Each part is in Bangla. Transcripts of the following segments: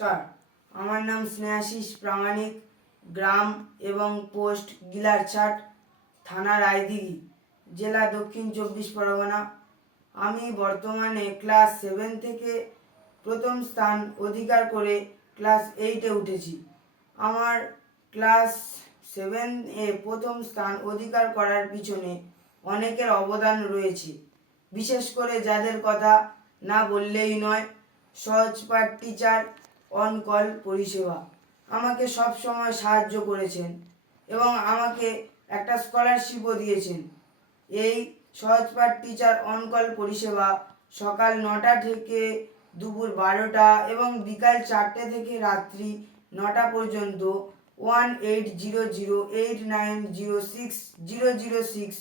নমস্কার, আমার নাম স্নেহাশিস প্রামাণিক, গ্রাম এবং পোস্ট গিলারছাট, থানা রায়দিঘি, জেলা দক্ষিণ 24 পরগনা। আমি বর্তমানে ক্লাস 7 থেকে প্রথম স্থান অধিকার করে ক্লাস 8-এ উঠেছি। আমার ক্লাস 7-এ প্রথম স্থান অধিকার করার পিছনে অনেকের অবদান রয়েছে, বিশেষ করে যাদের কথা না বললেই নয়। সহজ পাঠ টিচার অন কল পরিষেবা আমাকে সব সময় সাহায্য করেছেন এবং আমাকে একটা স্কলারশিপও দিয়েছেন। এই সহজ পাঠ টিচার অন কল পরিষেবা সকাল 9টা থেকে দুপুর 12টা এবং বিকাল 4টে থেকে রাত্রি 9টা পর্যন্ত 18008906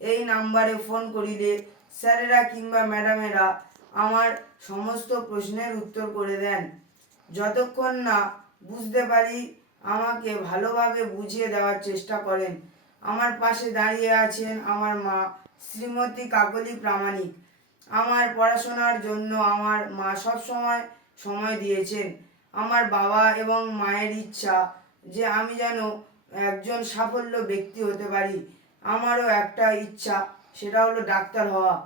এই নাম্বারে ফোন করিলে স্যারেরা কিংবা ম্যাডামেরা আমার সমস্ত প্রশ্নের উত্তর করে দেন। যতক্ষণ না বুঝতে পারি আমাকে ভালোভাবে বুঝিয়ে দেওয়ার চেষ্টা করেন। আমার পাশে দাঁড়িয়ে আছেন আমার মা শ্রীমতী কাকলি প্রামাণিক। আমার পড়াশোনার জন্য আমার মা সব সময় দিয়েছেন। আমার বাবা এবং মায়ের ইচ্ছা যে আমি যেন একজন সাফল্য ব্যক্তি হতে পারি। আমারও একটা ইচ্ছা, সেটা হলো ডাক্তার হওয়া।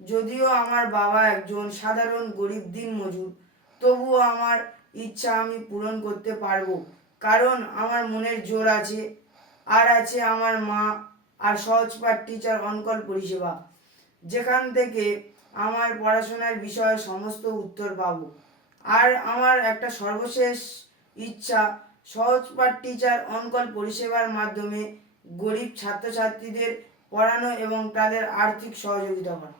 যদিও আমার বাবা একজন সাধারণ গরিব দিনমজুর, তবুও আমার ইচ্ছা আমি পূরণ করতে পারবো, কারণ আমার মনের জোর আছে, আর আছে আমার মা আর সহজ পাঠ টিচার অনকল পরিষেবা, যেখান থেকে আমার পড়াশোনার বিষয়ে সমস্ত উত্তর পাবো। আর আমার একটা সর্বশেষ ইচ্ছা, সহজ পাঠ টিচার অনকল পরিষেবার মাধ্যমে গরিব ছাত্রছাত্রীদের পড়ানো এবং তাদের আর্থিক সহযোগিতা করা।